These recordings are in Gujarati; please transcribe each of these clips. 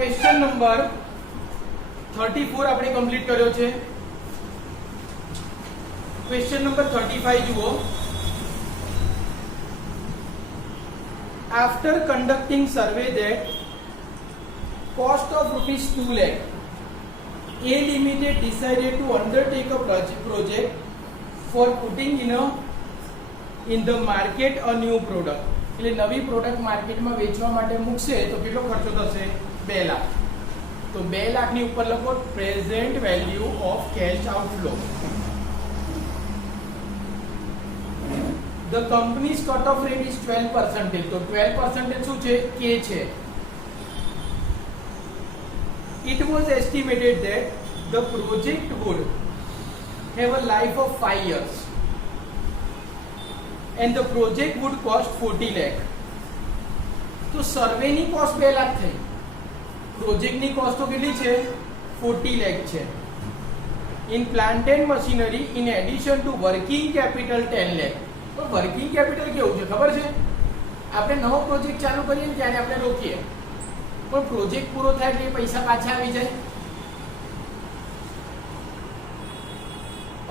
ક્વેશ્ચન નંબર 34 આપણે કમ્પ્લીટ કર્યો છે. ક્વેશ્ચન નંબર 35 જુઓ. After conducting survey that cost of rupees 2 lakh, A Limited decided to undertake a project for putting in the market a new product. એટલે નવી પ્રોડક્ટ માર્કેટમાં વેચવા માટે મૂકશે તો કેટલો ખર્ચો થશે? 2 લાખ. તો 2 લાખની ઉપર લખો present value of cash outflow. The company's cut-off rate is 12%. તો 12% શું છે? K છે. It was estimated that the project would have a life of 5 years and the project would cost 40 lakh. તો સર્વેની કોસ્ટ 2 લાખ થઈ, પ્રોજેક્ટની કોસ્ટ તો કેટલી છે? 40 લાખ છે. In plant and machinery in addition to working capital 10 lakh. તો વર્કિંગ કેપિટલ કેવું છે ખબર છે? આપણે નવો પ્રોજેક્ટ ચાલુ કરીએ ને ત્યારે આપણે રોકીએ, પણ પ્રોજેક્ટ પૂરો થાય એટલે પૈસા પાછા આવી જાય.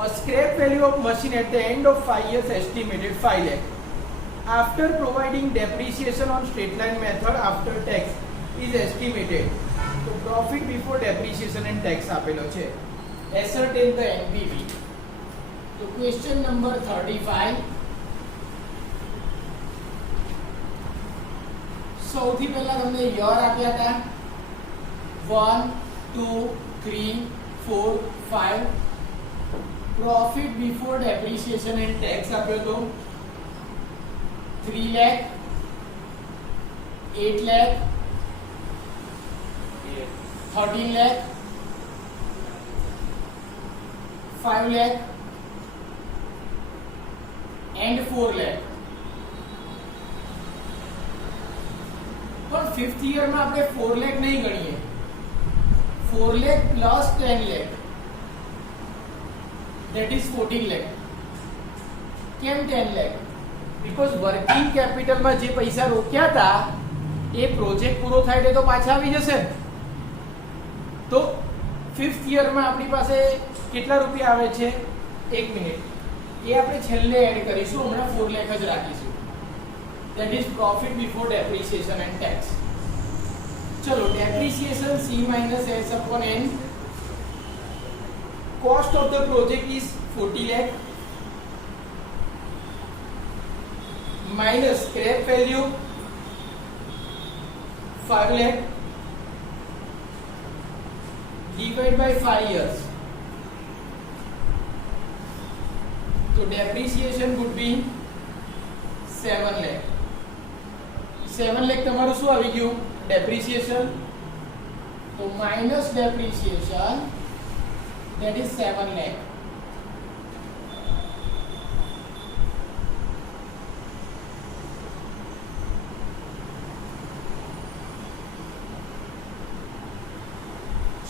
A scrap value of machine at the end of 5 years estimated 5 lakh. After providing depreciation on straight line method after tax is estimated. So profit before depreciation and tax આપેલો છે. Ascertain the NPV. તો question number 35. સૌથી પહેલા તમને યર આપ્યા હતા 1 2 3 4 5. Profit before depreciation and tax આપ્યો તો 3 lakh, 8 lakh, 13 lakh, 5 lakh and 4 lakh. પણ 5th year માં આપણે 4 lakh નહીં ગણીએ, 4 lakh plus 10 lakh, that is 14 lakh. કેમ 10 lakh? Because વર્કિંગ કેપિટલમાં જે પૈસા રોક્યા હતા એ પ્રોજેક્ટ પૂરો થાય એટલે તો પાછા આવી જશે. તો 5th યરમાં આપણી પાસે કેટલા રૂપિયા આવે છે? 1 મિનિટ, એ આપણે છેલ્લે એડ કરીશું, હમણાં 4 લાખ જ રાખીશું. that is profit before depreciation and tax. ચલો depreciation C minus S upon N. Cost of the project is 40 lakh minus scrap value 5 lakh divided by 5 years. So depreciation would be 7 lakh. 7 lakh તમારું શું આવી ગયું? Depreciation. તો minus depreciation, that is 7 lakh.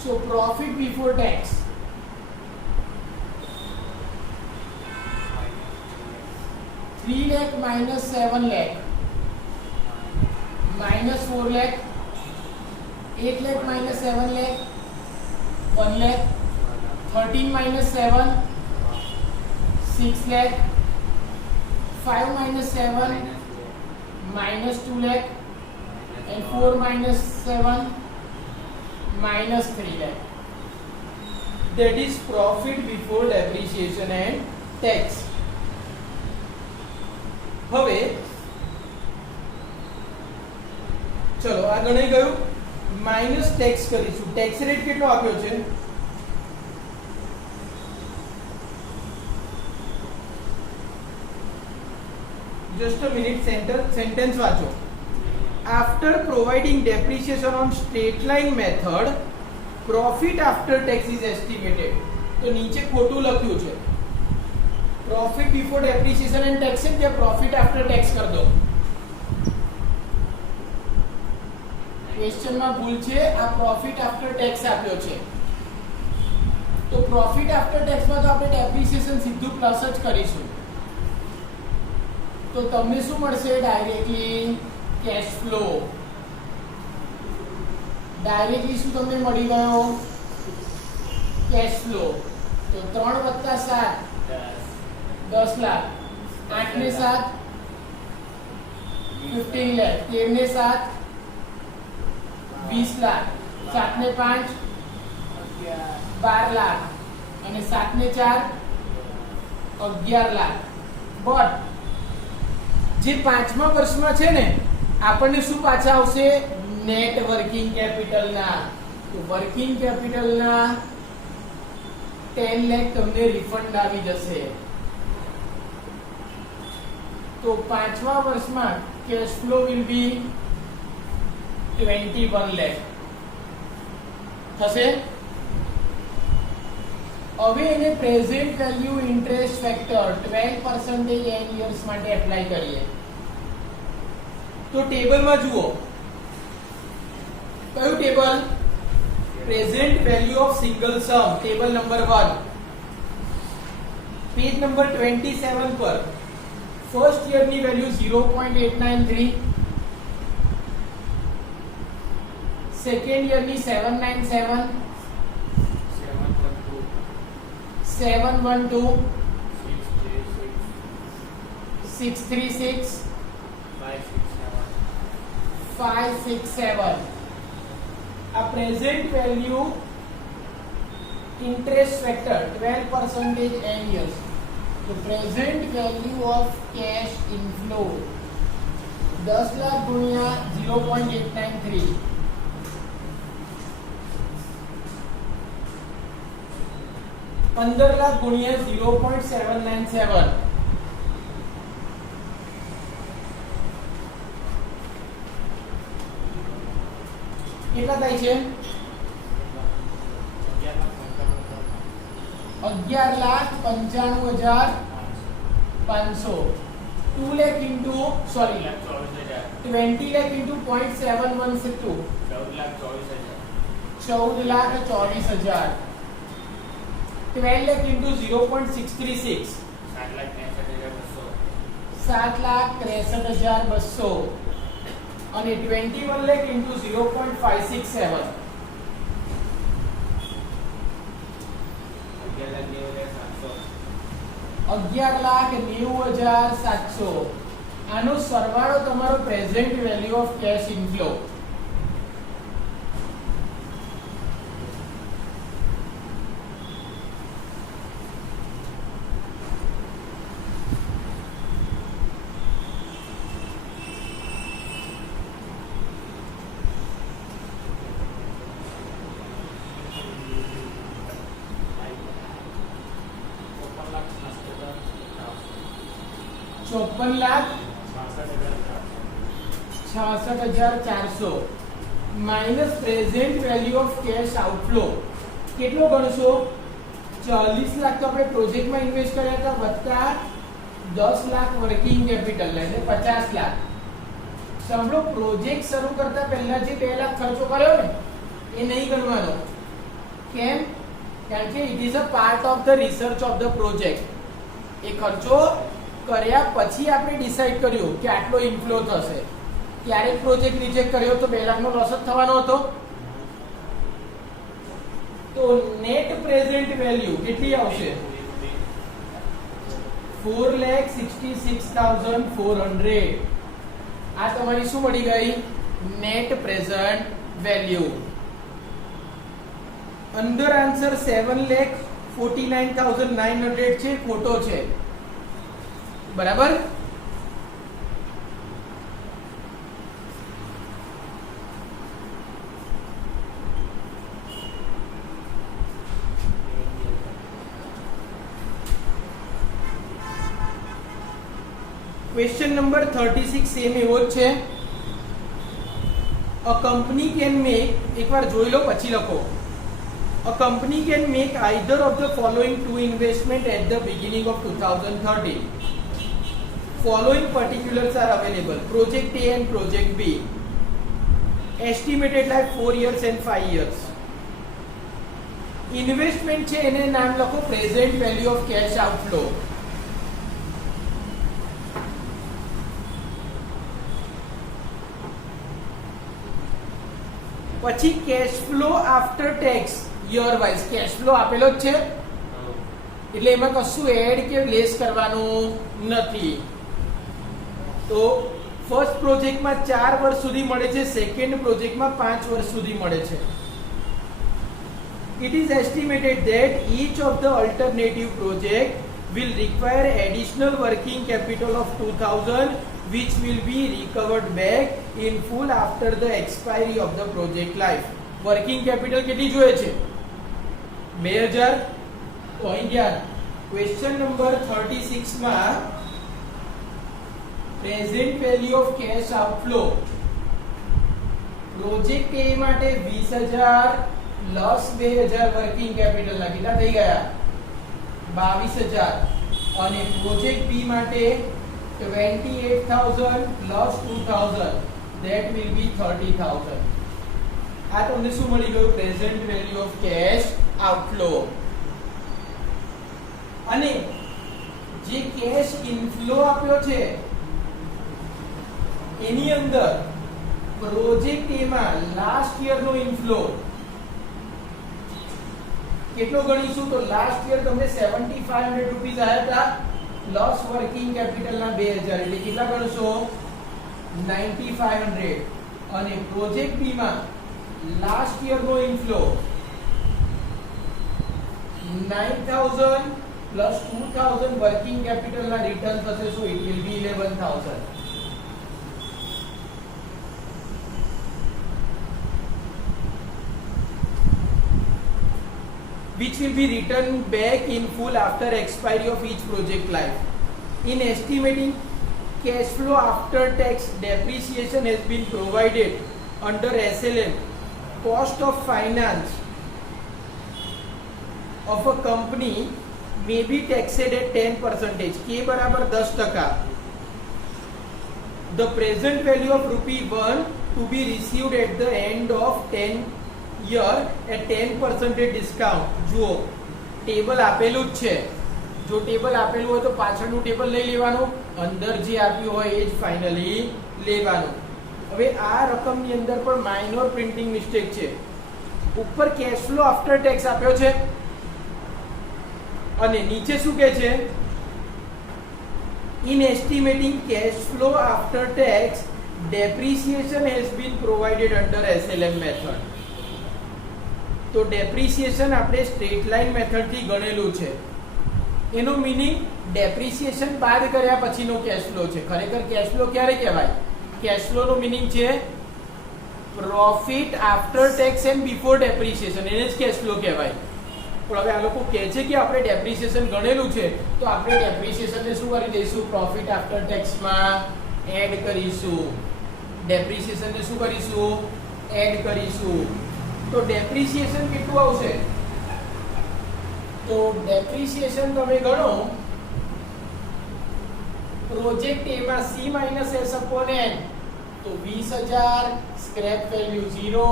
So profit before tax (3 lakh minus 7 lakh minus 4 lakh, 8 lakh minus 7 lakh, 1 lakh, 13 minus 7, 6 lakh, 5 minus 7, minus 2 lakh, and 4 minus 7, minus 3 lakh. That is profit before depreciation and tax. હવે ચલો આ ગણાઈ ગયું. માઇનસ ટેક્સ કરીશું. ટેક્સ રેટ કેટલો આપ્યો છે? જસ્ટ અ મિનિટ, સેન્ટેન્સ વાંચો. After providing depreciation on straight line method, profit after tax is estimated. તો નીચે ખોટું લખ્યું છે. Profit before depreciation and tax છે, ત્યાં profit after tax કર દો. ક્વેશ્ચનમાં ભૂલ છે, આ profit after tax આપ્યો છે. તો profit after tax માં તો આપણે depreciation સીધું પ્લસ જ કરીશું. તો તમને શું મળશે? Directly cash flow. ડાયરેક્ટલી શું તમને મળી ગયો કેશ ફ્લો તો 3 + 7 10 લાખ 8 ને 7 15 લાખ 13 ને 7 20 લાખ 7 ને 5 12 લાખ અને 7 ને 4 11 લાખ બટ જે પાંચમા વર્ષમાં છે ને આપણને શું પાછા આવશે નેટ વર્કિંગ કેપિટલ ના તો વર્કિંગ કેપિટલ ના 10 લાખ તમને રિફંડ આવી જશે તો પાંચમા વર્ષમાં cash flow will be 21 lakh થશે હવે એને present value interest factor 12% N years માટે એપ્લાય કરીએ તો ટેબલમાં જુઓ કયું table present value of single sum table number 1 page number 27 પર ફર્સ્ટ યર ની વેલ્યુ 0.893 સેકન્ડ યર ની 797 712 636 567 a present value interest factor 12% annual the present value of cash inflow 10 lakh गुणिया 0.893 15 lakh गुणिया 0.797 કેટલા થાય છે 11,95,500 2 lakh into 20 lakh into 0.712 14,24,000 12 lakh into 0.636 7,63,200 અને 21 lakh into 0.567 11,90,700 આનો સરવાળો તમારો present value of cash inflow ₹54,66,400 minus present value of cash outflow કેટલો ગણશો 40 લાખ તો આપણે પ્રોજેક્ટમાં ઇન્વેસ્ટ કર્યા હતા વત્તા 10 લાખ વર્કિંગ કેપિટલ એટલે 50 લાખ સાંભળો પ્રોજેક્ટ શરૂ કરતા પહેલા જે 2 લાખ ખર્ચો કર્યો ને એ નહીં ગણવાનો કેમ કારણ કે it is a part of the research of the project એ ખર્ચો કર્યા પછી આપણે ડિસાઈડ કર્યું કે આટલો ઇન્ફ્લો થશે ત્યારે પ્રોજેક્ટ રિજેક્ટ કર્યો તો 2 લાખનો લોસ જ થવાનો હતો તો નેટ પ્રેઝન્ટ વેલ્યુ કેટલી આવશે 4,66,400 આ તમારી શું મળી ગઈ નેટ પ્રેઝન્ટ વેલ્યુ અંદર આન્સર 7,49,900 છે ખોટો છે બરાબર ક્વેશ્ચન નંબર 36 સેમ એવો જ છે અ કંપની કેન મેક એકવાર જોઈ લો પછી લખો A company can make either of the following two investment at the beginning of 2013. Following particulars are available: Project A and Project B. Estimated life 4 years and 5 years. Investment છે એને નામ લખો present value of cash outflow. પછી cache flow after tax year wise cash flow આપેલો જ છે એટલે એમાં કશું એડ કે લેસ કરવાનું નથી. તો ફર્સ્ટ પ્રોજેક્ટમાં 4 વર્ષ સુધી મળે છે, સેકન્ડ પ્રોજેક્ટમાં 5 વર્ષ સુધી મળે છે. It is estimated that each of the alternative project will require additional working capital of 2000 which will be recovered back in full after the expiry of the project life. Working capital કેટલી જોઈએ છે? 2000. તો અહીં ગયા ક્વેશ્ચન નંબર 36 માં present value of cash outflow project A માટે 20000 પ્લસ 2000 વર્કિંગ કેપિટલ ના કેટલા થઈ ગયા? 22000. અને પ્રોજેક્ટ બી માટે 28000 પ્લસ 2000 that will be 30000. આ તમને શું મળી ગયું? Present value of cash outflow. અને જે કેશ ઇનફ્લો આપ્યો છે એની અંદર પ્રોજેક્ટ એ માં લાસ્ટ યર નો ઇનફ્લો કેટલો ગણીશું? તો લાસ્ટ યર તમને 7500 રૂપીસ આયા હતા પ્લસ વર્કિંગ કેપિટલ ના 2000 એટલે કેટલા ગણશો? 9500. અને પ્રોજેક્ટ બી માં લાસ્ટ યર નો ઇનફ્લો 9000 પ્લસ 2000 વર્કિંગ કેપિટલ ના રિટર્ન થશે, so it will be 11000. which will be returned back in full after expiry of each project life. In estimating cash flow after tax, depreciation has been provided under SLM. Cost of finance of a company may be taxed at 10%. K बराबर 10%. The present value of ₹1 to be received at the end of 10 year at 10% discount. જુઓ ટેબલ આપેલું જ છે, જો ટેબલ આપેલું હોય તો પાછળનું ટેબલ લઈ લેવાનું, અંદર જે આપ્યું હોય એ જ ફાઇનલી લેવાનું. હવે આ રકમની અંદર પણ માઇનોર પ્રિન્ટિંગ મિસ્ટેક છે. ઉપર કેશ ફ્લો આફ્ટર ટેક્સ આપ્યો છે અને નીચે શું કહે છે? In estimating cash flow after tax depreciation has been provided under SLM method. તો ડેપ્રિસિએશન આપણે સ્ટ્રેટ લાઇન મેથડથી ગણેલું છે. એનો મીનિંગ ડેપ્રિસિએશન બાદ કર્યા પછીનો કેશ ફ્લો છે. ખરેખર કેશ ફ્લો ક્યારે કહેવાય? કેશ ફ્લો નો મીનિંગ છે profit after tax and before depreciation, એને જ કેશ ફ્લો કહેવાય. પણ હવે આ લોકો કહે છે કે આપણે ડેપ્રિસિએશન ગણેલું છે તો આપણે ડેપ્રિસિએશનને શું કરી દઈશું? પ્રોફિટ આફ્ટર ટેક્સમાં એડ કરીશું. ડેપ્રિસિએશનને શું કરીશું? એડ કરીશું. તો ડેપ્રિસિએશન કેટલું આવશે? તો ડેપ્રિસિએશન તમે ગણો પ્રોજેક્ટ એ માં C - S upon N તો 20000, સ્ક્રેપ વેલ્યુ 0,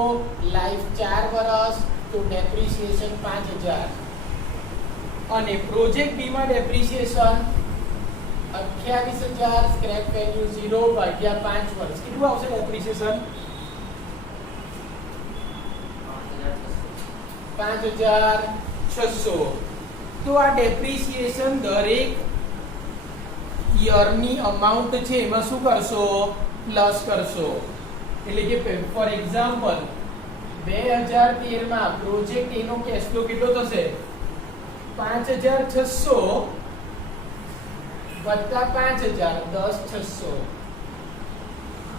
લાઈફ 4 વર્ષ, તો ડેપ્રિસિએશન 5000. અને પ્રોજેક્ટ બી માં ડેપ્રિસિએશન 28000, સ્ક્રેપ વેલ્યુ 0 ભાગ્યા 5 વર્ષ કેટલું આવશે ડેપ્રિસિએશન? 5600. તો આ ડેપ્રિસિએશન દરેક યરની અમાઉન્ટ છે એમાં શું કરશો? પ્લસ કરશો. એટલે કે ફોર એક્ઝામ્પલ 2013 માં પ્રોજેક્ટ એનો કેશ ફ્લો કેટલો થશે? 5600 વત્તા 5000 10600.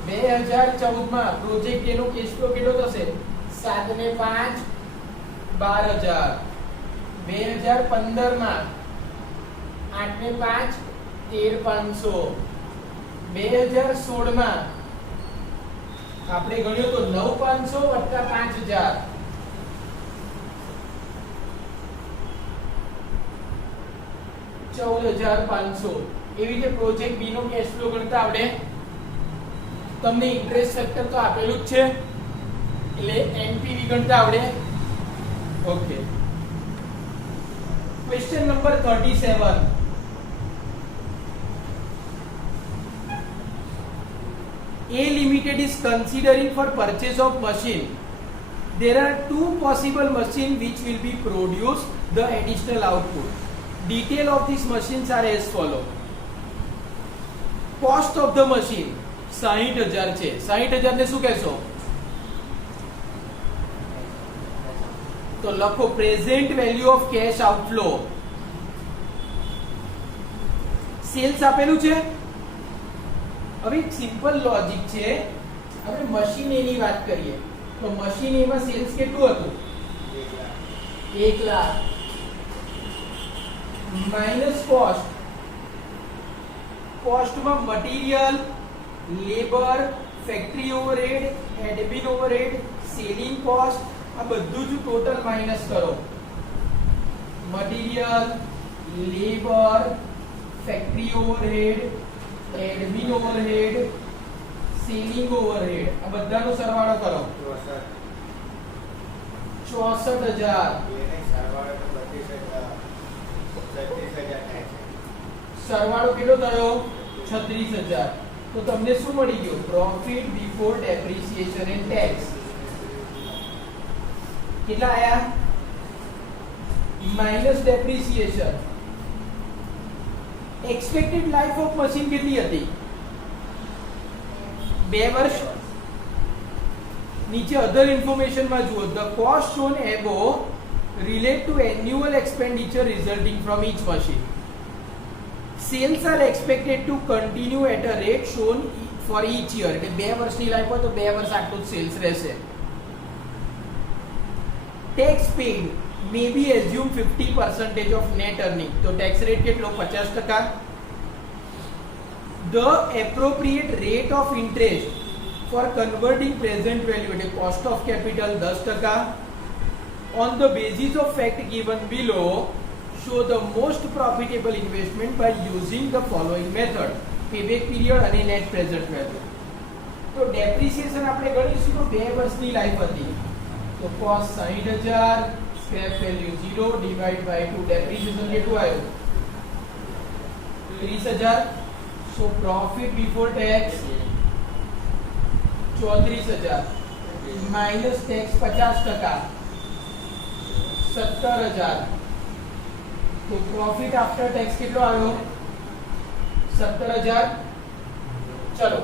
2014 માં પ્રોજેક્ટ એનો કેશ ફ્લો કેટલો થશે? 7 ને 5 12000. 2015 માં 8 ને 5 13500. 2016 માં આપણે ગણ્યો તો 9500 વત્તા 5000 14500. એવી રીતે પ્રોજેક્ટ બી નો કેશ ફ્લો ગણતા આવડે. તમને ઇન્ટરેસ્ટ ફેક્ટર તો આપેલું જ છે એટલે એનપીવી ગણતા આવડે. Okay. Question number 37. A Limited is considering for purchase of machine there are two possible machines which will be produce the additional output. Detail of these machines are as follow. Cost of the machine 60,000 છે. 60,000 ને શું કહેશો? તો લખો present value of cash outflow. Sales આપેલું છે. હવે એક સિમ્પલ લોજિક છે. આપણે મશીન એ ની વાત કરીએ તો મશીન એ માં સેલ્સ કેટલું હતું? 1 લાખ માઈનસ કોસ્ટ. કોસ્ટમાં material, labour, factory overhead, admin overhead, selling cost આ બધું જ ટોટલ માઈનસ કરો. Material, labour, factory overhead, admin overhead, selling overhead આ બધાનો સરવાળો કરો. 64,000 સરવાળો કેટલો થયો? 36,000. તો તમને શું મળી ગયું? Profit before depreciation and tax. કેટલા આયા? Minus depreciation. Expected life of machine કેટલી હતી? 2 વર્ષ. નીચે અધર ઇન્ફોર્મેશન માં જુઓ. The cost shown એબો relate to annual expenditure resulting from each machine. Sales are expected to continue at a rate shown for each year. એટલે 2 વર્ષની લાઈફ હોય તો 2 વર્ષ આટલું જ સેલ્સ રહેશે. Tax paid may be assumed 50% of net earning. તો ટેક્સ રેટ કેટલો? 50%. The appropriate rate of interest for converting present value એટલે cost of capital 10%. On the basis of fact given below, show the most profitable investment by using the following method: payback period અને net present value. તો ડેપ્રિસિએશન આપણે ગણીશું તો 2 વર્ષની લાઈફ હતી. તો cost 60,000, scrap value 0 divide by 2 depreciation કેટલું આવ્યું? 30,000. So profit before tax 34,000 minus tax 50%. 17,000. તો પ્રોફિટ આફ્ટર ટેક્સ કેટલો આવ્યો? 17,000. ચલો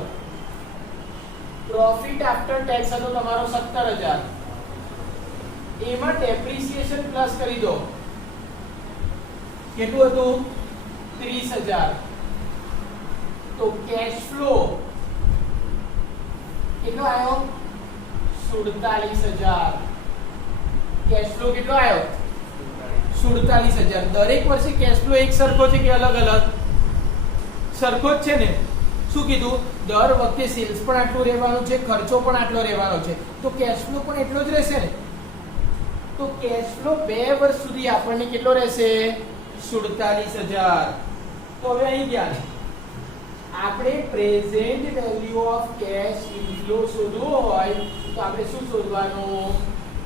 પ્રોફિટ આફ્ટર ટેક્સ હતો તમારો 17,000. એમાં ડેપ્રિસિએશન પ્લસ કરી દો. કેટલું હતું? 30,000. તો કેશ ફ્લો કેટલો આવ્યો? 47,000. કેશ ફ્લો કેટલો આવ્યો? 47,000. દરેક વર્ષે કેશ ફ્લો એક સરખો છે કે અલગ અલગ? સરખો જ છે ને. શું કીધું? દર વખતે સેલ્સ પણ આટલું રહેવાનું છે, ખર્ચો પણ આટલો રહેવાનો છે, તો કેશ ફ્લો પણ એટલો જ રહેશે ને. તો કેશ ફ્લો 2 વર્ષ સુધી આપણને કેટલો રહેશે? 47,000. તો હવે અહીં ગયા આપણે present value of cash inflow શોધવો હોય તો આપણે શું શોધવાનું?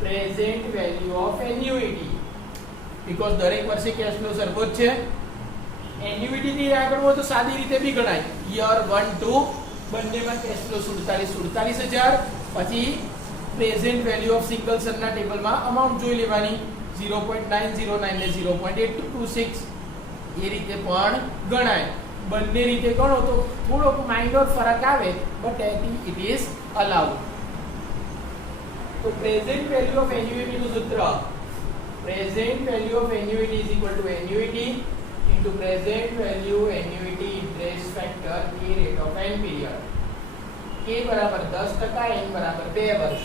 Present value of annuity. Because દરેક વર્ષે કેશ ફ્લો સરખો જ છે. એન્યુઇટી થી આગળ હોય તો સાદી રીતે બી ગણાય. યર 1 2 બંનેમાં કેશ ફ્લો 47,000. પછી પ્રેઝન્ટ વેલ્યુ ઓફ સિંગલ સનના ટેબલમાં અમાઉન્ટ જોઈ લેવાની. 0.909 ને 0.8226 એ રીતે પણ ગણાય. બંને રીતે ગણો તો થોડોક માઇનોર ફરક આવે, બટ ઇટ ઇઝ અલાઉડ. તો પ્રેઝન્ટ વેલ્યુ ઓફ એન્યુઇટી નું સૂત્ર present value of annuity is equal to annuity into present value annuity interest factor k rate of n period. k बराबर 10%, n बराबर 2 वर्ष.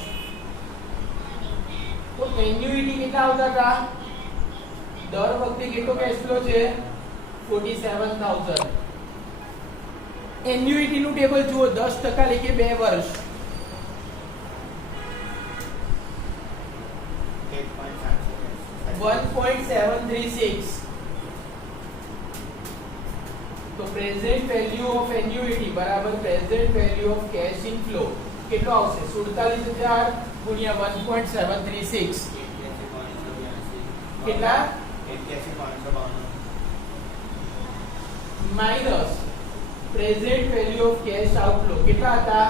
तो annuity કેટલા આવતા હતા? દર વખતે કેટલો કેશ ફ્લો છે? 47,000. annuity નું ટેબલ જુઓ. 10% લેકે 2 વર્ષ. 1.736. तो प्रेजेंट वैल्यू ऑफ एन्युइटी बराबर present value of cash inflow કેટલો આવશે? 47,000 ગુણ્યા 1.736 કેટલા? 81,592 માઈનસ present value of cash outflow કેટલા હતા?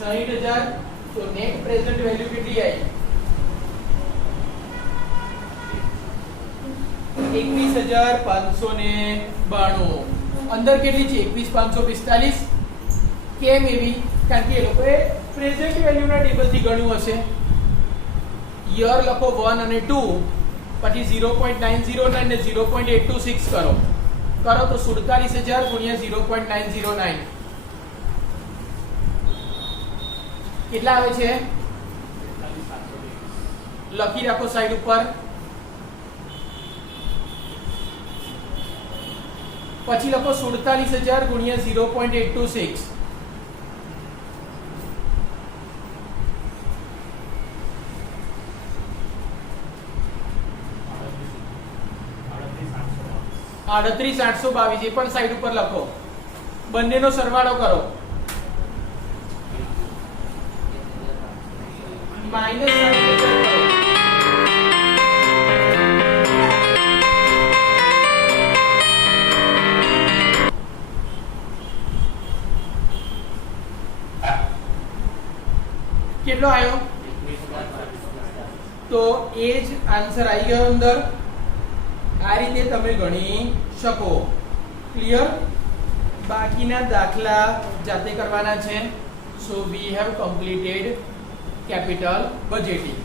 60,000 તો નેટ પ્રેઝન્ટ વેલ્યુ કેટલી આવી? 21,592. અંદર કેટલી છે? 21,545. કેમ એવી? કારણ કે એ લોકોએ પ્રેઝન્ટ વેલ્યુના ટેબલથી ગણ્યું હશે. યર લખો 1 અને 2, પછી 0.909 ને 0.826 કરો તો 47,000 ગુણ્યા 0.909 કેટલા આવે છે? લખી રાખો સાઈડ ઉપર. પછી લખો 47,000 ગુણ્યા 0.826. આડત્રીસ 822 એ પણ સાઈડ ઉપર લખો. બંનેનો સરવાળો કરો. માઇનસ 60,000 કરો. કેટલો આવ્યો? તો એ જ આન્સર આવી ગયો અંદર. આ રીતે તમે ગણી શકો. ક્લિયર? બાકીના દાખલા જાતે કરવાના છે. So we have completed capital budgeting.